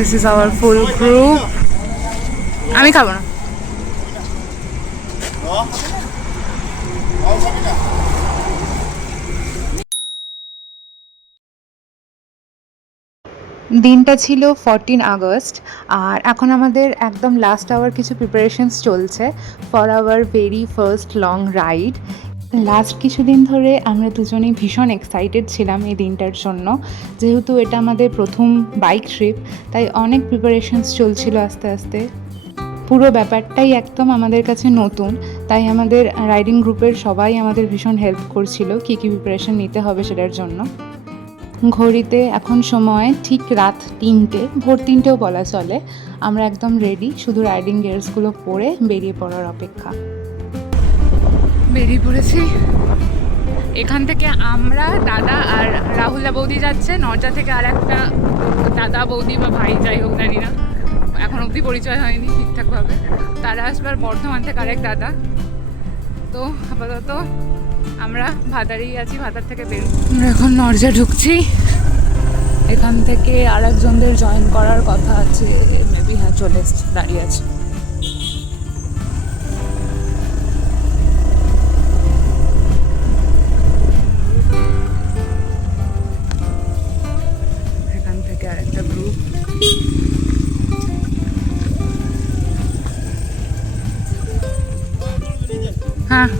This is our full group. আমি খাবো না। দিনটা ছিল 14 আগস্ট আর এখন আমাদের একদম লাস্ট আওয়ার কিছু প্রিপারেশনস চলছে for our very first long ride. Last কিছুদিন ধরে আমরা দুজনেই ভীষণ এক্সাইটেড ছিলাম এই দিনটার জন্য, যেহেতু এটা আমাদের প্রথম বাইক ট্রিপ, তাই অনেক প্রিপারেশনস চলছিল আস্তে আস্তে। পুরো ব্যাপারটাই একদম আমাদের কাছে নতুন, তাই আমাদের রাইডিং গ্রুপের সবাই আমাদের ভীষণ হেল্প করছিল কী কী প্রিপারেশন নিতে হবে সেটার জন্য। ঘড়িতে এখন সময় ঠিক রাত 3টে, ভোর 3টেও বলা চলে। আমরা একদম রেডি, শুধু রাইডিং গিয়ার্সগুলো পরে বেরিয়ে পড়ার অপেক্ষা। বেরিয়ে পড়েছি। এখান থেকে আমরা, দাদা আর রাহুলা বৌদি যাচ্ছে। নর্জা থেকে আর একটা দাদা বৌদি বা ভাই যাই হোক জানি না, এখন অবধি পরিচয় হয়নি ঠিকঠাকভাবে। তারা আসবার বর্ধমান থেকে আরেক দাদা। তো আপাতত আমরা ভাতারেই আছি, ভাতার থেকে বেরোবো। আমরা এখন নর্জা ঢুকছি। এখান থেকে আর একজনদের জয়েন করার কথা আছে, মেবি হ্যাঁ চলে এসছে, দাঁড়িয়ে আছে। এখান থেকে আর একটা গ্রুপ। হ্যাঁ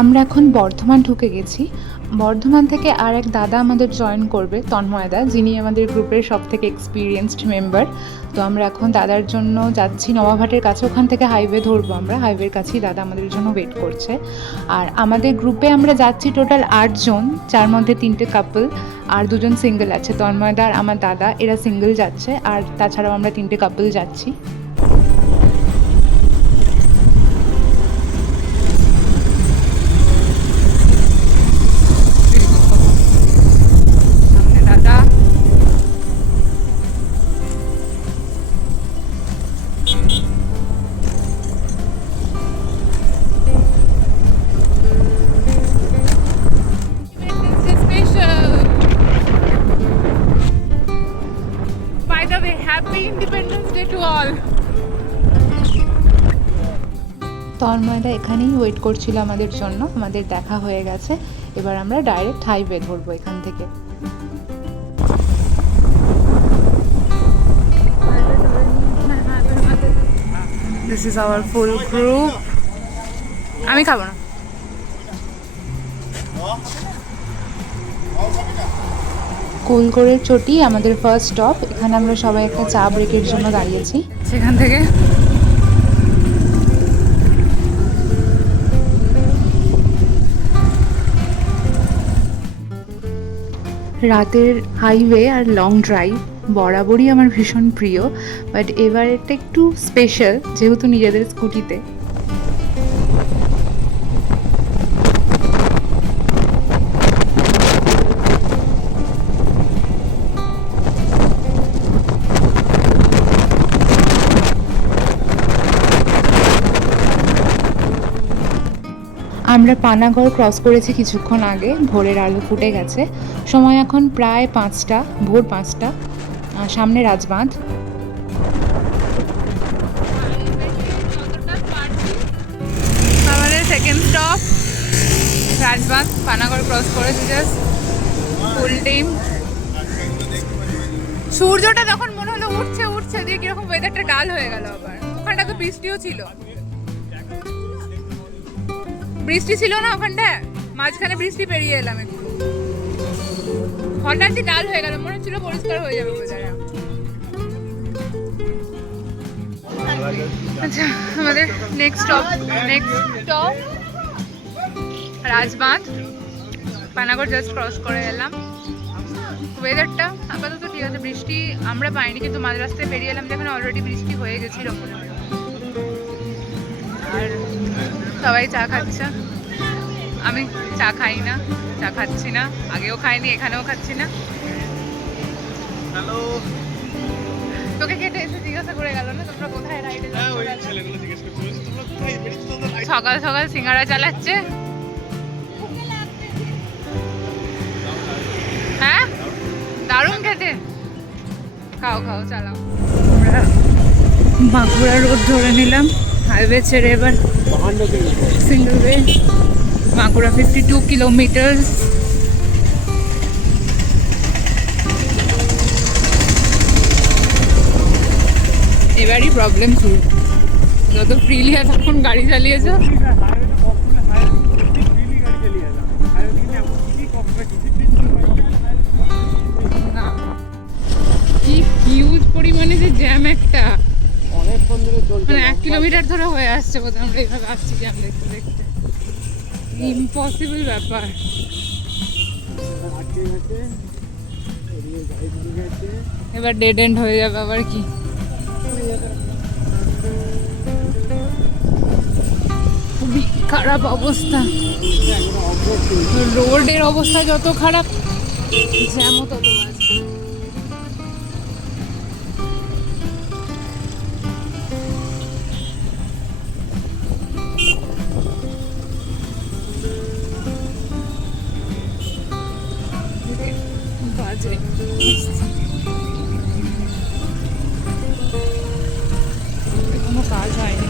আমরা এখন বর্ধমান ঢুকে গেছি। বর্ধমান থেকে আর এক দাদা আমাদের জয়েন করবে, তন্ময়দা, যিনি আমাদের গ্রুপের সব থেকে এক্সপিরিয়েন্সড মেম্বার। তো আমরা এখন দাদার জন্য যাচ্ছি নবাবহাটের কাছে, ওখান থেকে হাইওয়ে ধরবো আমরা। হাইওয়ের কাছেই দাদা আমাদের জন্য ওয়েট করছে। আর আমাদের গ্রুপে আমরা যাচ্ছি টোটাল 8 জন, যার মধ্যে 3টে কাপল আর 2জন সিঙ্গেল আছে। তন্ময়দা আর আমার দাদা এরা সিঙ্গেল যাচ্ছে, আর তাছাড়াও আমরা 3টে কাপল যাচ্ছি। তন্ময়দা এখানেই ওয়েট করছিল আমাদের জন্য, আমাদের দেখা হয়ে গেছে। এবার আমরা ডাইরেক্ট হাইওয়ে ধরবো এখান থেকে। This is our full group. আমি খাবো না। কোলগড়ের চটি আমাদের ফার্স্ট স্টপ। এখানে আমরা সবাই একটা চা ব্রেকের জন্য দাঁড়িয়েছি। সেখান থেকে রাতের হাইওয়ে আর লং ড্রাইভ বরাবরই আমার ভীষণ প্রিয়, বাট এবার এটা একটু স্পেশাল যেহেতু নিজেদের স্কুটিতে। আমরা পানাগড় ক্রস করেছি কিছুক্ষণ আগে, ভোরের আলো ফুটে গেছে। সময় এখন প্রায় 5টা, ভোর 5টা। সামনে রাজবাঁধ। আমাদের second stop Rajbandh. Panagarh cross করেছি জাস্ট ফুল টাইম। সূর্যটা তখন মনে হলো উঠছে উঠছে, দিয়ে কিরকম ওয়েদারটা ডাল হয়ে গেল। আবার ওখানটা তো বৃষ্টিও ছিল। বৃষ্টি ছিল না ওখানটায়, মাঝখানে বৃষ্টি পেরিয়ে এলাম একটু, হঠাৎই ডাল হয়ে গেল, মনে হচ্ছিল পরিষ্কার হয়ে যাবে ওয়েদারটা। আচ্ছা, আমাদের next stop Rajbandh. Panagarh just cross করে এলাম। ওয়েদারটা আপাতত ঠিক আছে, বৃষ্টি আমরা পাইনি, কিন্তু মাঝ রাস্তায় বেরিয়ে এলাম যেখানে অলরেডি বৃষ্টি হয়ে গেছিল মনে হয়। আর সবাই চা খাচ্ছে, আমি চা খাই না, চা খাচ্ছি না, আগেও খাইনি, এখানেও খাচ্ছি না। হ্যালো, তোকে কেটে এসে জিজ্ঞাসা করে গেল না তোমরা কোথায় রাইডে যাচ্ছ। সকাল সকাল সিঙ্গারা চালাচ্ছে। খাও খাও, চালাও। আমরা বাঁকুড়া রোড ধরে নিলাম, হাইওয়ে ছেড়ে এবার সিঙ্গল ওয়ে। বাঁকুড়া 52 কিলোমিটার। এবারই প্রবলেম শুরু, যত ফ্রিলি এতক্ষণ গাড়ি চালিয়েছো। কি হিউজ পরিমাণে যে জ্যাম, একটা মানে 1 কিলোমিটার ধরে হয়ে আসছে বোধহয়। আমরা এইভাবে আসছি জ্যাম দেখতে দেখতে, ইম্পসিবল ব্যাপার। এবার ডেড এন্ড হয়ে যাবে আবার কি। খুবই খারাপ অবস্থা, রোডের অবস্থা যত খারাপ, জ্যামও তত বাজে। বাজে কোনো কাজ হয়নি।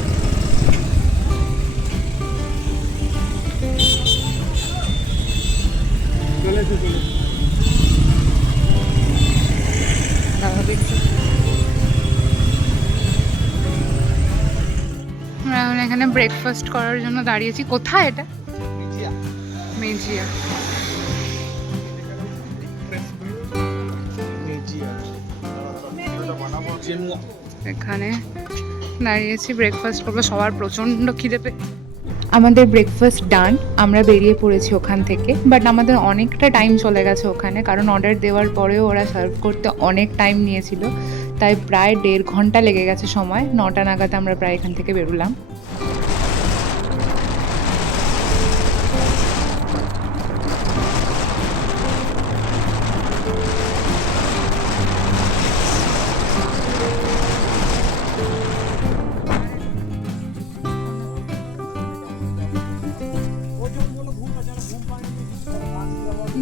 আমরা এখন এখানে ব্রেকফাস্ট করার জন্য দাঁড়িয়েছি। কোথায় এটা? মেজিয়া। এখানে দাঁড়িয়েছি, ব্রেকফাস্ট করবো। সবার প্রচণ্ড খিদে পেয়ে আমাদের ব্রেকফাস্ট ডান, আমরা বেরিয়ে পড়েছি ওখান থেকে। বাট আমাদের অনেকটা টাইম চলে গেছে ওখানে, কারণ অর্ডার দেওয়ার পরেও ওরা সার্ভ করতে অনেক টাইম নিয়েছিল, তাই প্রায় 1.5 ঘন্টা লেগে গেছে সময়। 9টা নাগাদ আমরা প্রায় এখান থেকে বেরোলাম।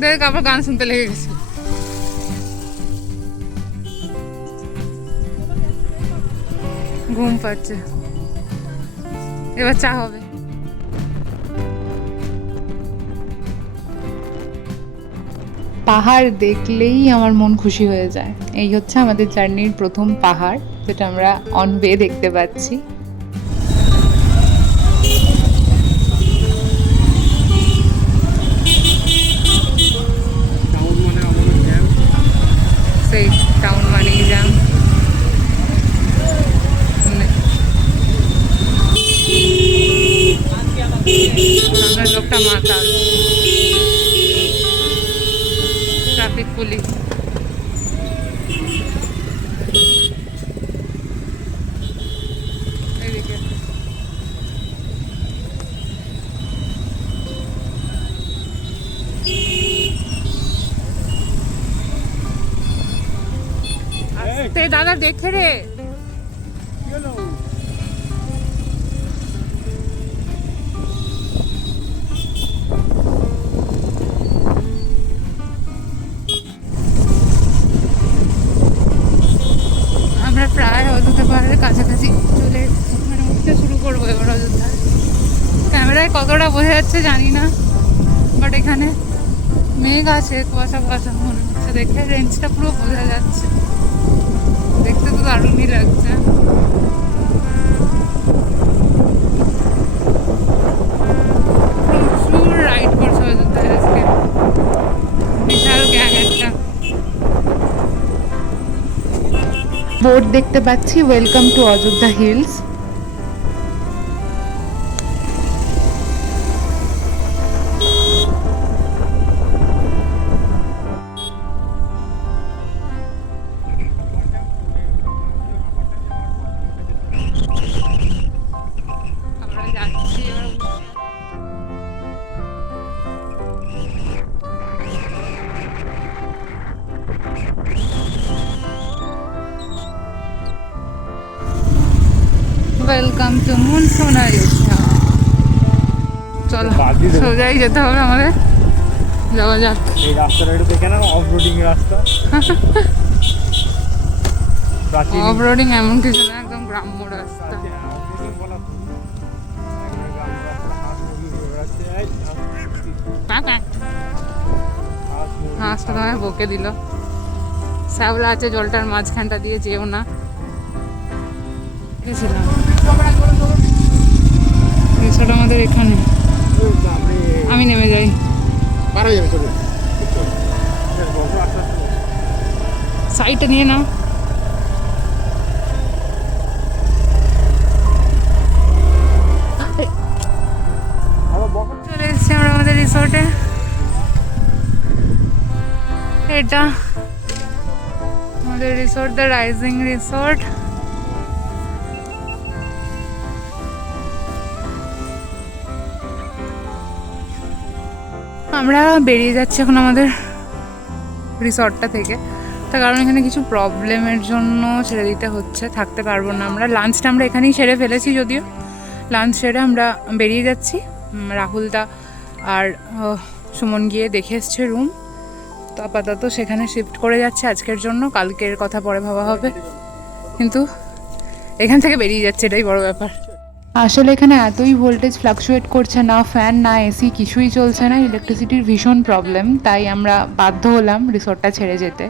দেখ আবার গান শুনতে লেগে গেছে। ঘুম পাচ্ছে, এবার চা হবে। পাহাড় দেখলেই আমার মন খুশি হয়ে যায়। এই হচ্ছে আমাদের জার্নির প্রথম পাহাড়, যেটা আমরা অন ওয়ে দেখতে পাচ্ছি। সেই টাউন মানেই জ্যাম। সামনের লোকটা মাতাল, ট্রাফিক পুলিশ। এদিকে আসতে দাদা, দেখে রে। আমরা প্রায় অযোধ্যা পাহাড়ের কাছাকাছি চলে মানে উঠতে শুরু করবো এবার অযোধ্যা। ক্যামেরায় কতটা বোঝা যাচ্ছে জানি না, বাট এখানে মেঘ আছে, কুয়াশা কুয়াশা মনে হচ্ছে। দেখে রেঞ্জটা পুরো বোঝা যাচ্ছে, দেখতে তো দারুণই লাগছে। প্রচুর রাইড করছে অযোধ্যায় আজকে, বিশাল গ্যাং একটা। বোর্ড দেখতে পাচ্ছি, ওয়েলকাম টু অযোধ্যা হিলস। আমরা যাচ্ছি এবার। Welcome to monsoon Ayodhya. চলো সোজাই যেতে হবে আমাদের, যাওয়া যাক। এই রাস্তাটা একটু দেখে না, অফ রোডিং রাস্তা। প্রাচীন অফ রোডিং এমন কিছু না, একদম গ্রাম্য রাস্তা। প্রাচীন অগ্রদূত বলা তো। একবারে গ্রাম রাস্তা, হাঁস মুরগি ঘুরে বেড়াচ্ছে। এই, হাঁস মুরগি হাঁসটা তোমায় বকে দিল। শ্যাওলা আছে জলটার মাঝখানটা দিয়ে, যেও না। গেছিলাম রিসোর্ট আমাদের এখানে, আমি নেমে যাই। পার হয়ে যাবে, চলে বড় রাস্তা। সাইডটা নিয়ে নাও। চলে এসেছি আমরা আমাদের রিসোর্টে। এটা আমাদের রিসোর্ট, দ্য রাইজিং রিসোর্ট। আমরা বেরিয়ে যাচ্ছি এখন আমাদের রিসর্টটা থেকে, তার কারণ এখানে কিছু প্রবলেমের জন্য ছেড়ে দিতে হচ্ছে, থাকতে পারবো না আমরা। লাঞ্চটা আমরা এখানেই সেরে ফেলেছি, যদিও লাঞ্চ সেরে আমরা বেরিয়ে যাচ্ছি। রাহুলদা আর সুমন গিয়ে দেখে এসছে রুম, তো আপাতত সেখানে শিফট করে যাচ্ছে আজকের জন্য, কালকের কথা পরে ভাবা হবে, কিন্তু এখান থেকে বেরিয়ে যাচ্ছে, এটাই বড় ব্যাপার। আসলে এখানে এতই ভোল্টেজ ফ্লাকচুয়েট করছে, না ফ্যান না এসি কিছুই চলছে না, ইলেকট্রিসিটির ভীষণ প্রবলেম, তাই আমরা বাধ্য হলাম রিসোর্টটা ছেড়ে যেতে।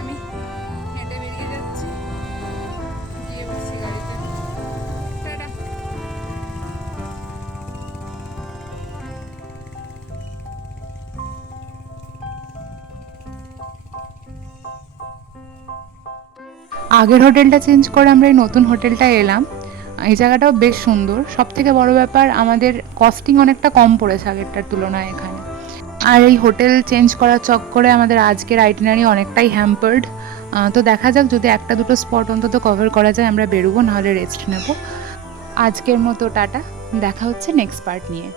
আমি হেঁটে বেরিয়ে যাচ্ছি, গিয়ে বসছি গাড়িতে। টাটা। আগের হোটেলটা চেঞ্জ করে আমরা এই নতুন হোটেলটায় এলাম। এই জায়গাটাও বেশ সুন্দর, সব থেকে বড় ব্যাপার আমাদের কস্টিং অনেকটা কম পড়েছে আগেরটার তুলনায় এখানে। আর এই হোটেল চেঞ্জ করার চক্করে আমাদের আজকের আইটিনারি অনেকটাই হ্যাম্পার্ড। তো দেখা যাক, যদি একটা দুটো স্পট অন্তত কভার করা যায় আমরা বেরোবো, নাহলে রেস্ট নেব। আজকের মতো টাটা, দেখা হচ্ছে নেক্সট পার্ট নিয়ে।